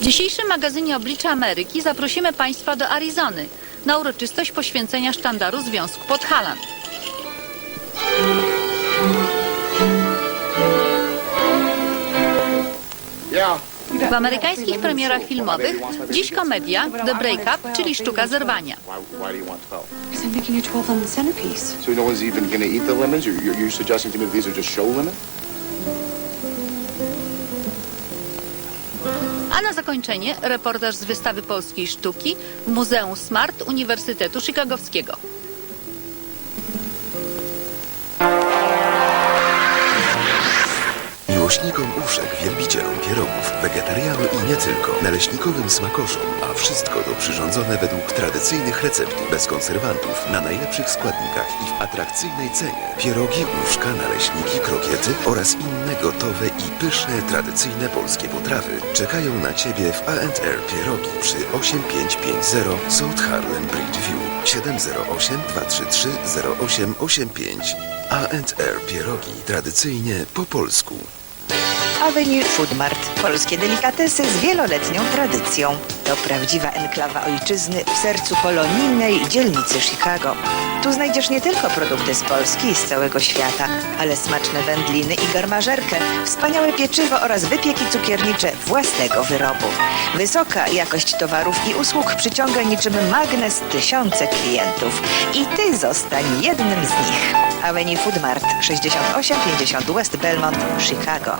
W dzisiejszym magazynie Oblicze Ameryki zaprosimy Państwa do Arizony na uroczystość poświęcenia sztandaru Związku Podhalan. W amerykańskich premierach filmowych dziś komedia The Breakup, czyli sztuka zerwania. A na zakończenie reportaż z wystawy polskiej sztuki w Muzeum Smart Uniwersytetu Chicagowskiego. Miłośnikom uszek, wielbicielom pierogów, wegetarianom i nie tylko, naleśnikowym smakoszom, a wszystko to przyrządzone według tradycyjnych receptur, bez konserwantów, na najlepszych składnikach i w atrakcyjnej cenie. Pierogi, uszka, naleśniki, krokiety oraz inne gotowe i pyszne, tradycyjne polskie potrawy czekają na Ciebie w A&R Pierogi przy 8550 South Harlem Bridge View 708 233 0885 A&R Pierogi, tradycyjnie po polsku. Avenue Food Mart. Polskie delikatesy z wieloletnią tradycją. To prawdziwa enklawa ojczyzny w sercu kolonijnej dzielnicy Chicago. Tu znajdziesz nie tylko produkty z Polski i z całego świata, ale smaczne wędliny i garmażerkę, wspaniałe pieczywo oraz wypieki cukiernicze własnego wyrobu. Wysoka jakość towarów i usług przyciąga niczym magnes tysiące klientów. I ty zostań jednym z nich. Avenue Food Mart 6850 West Belmont, Chicago.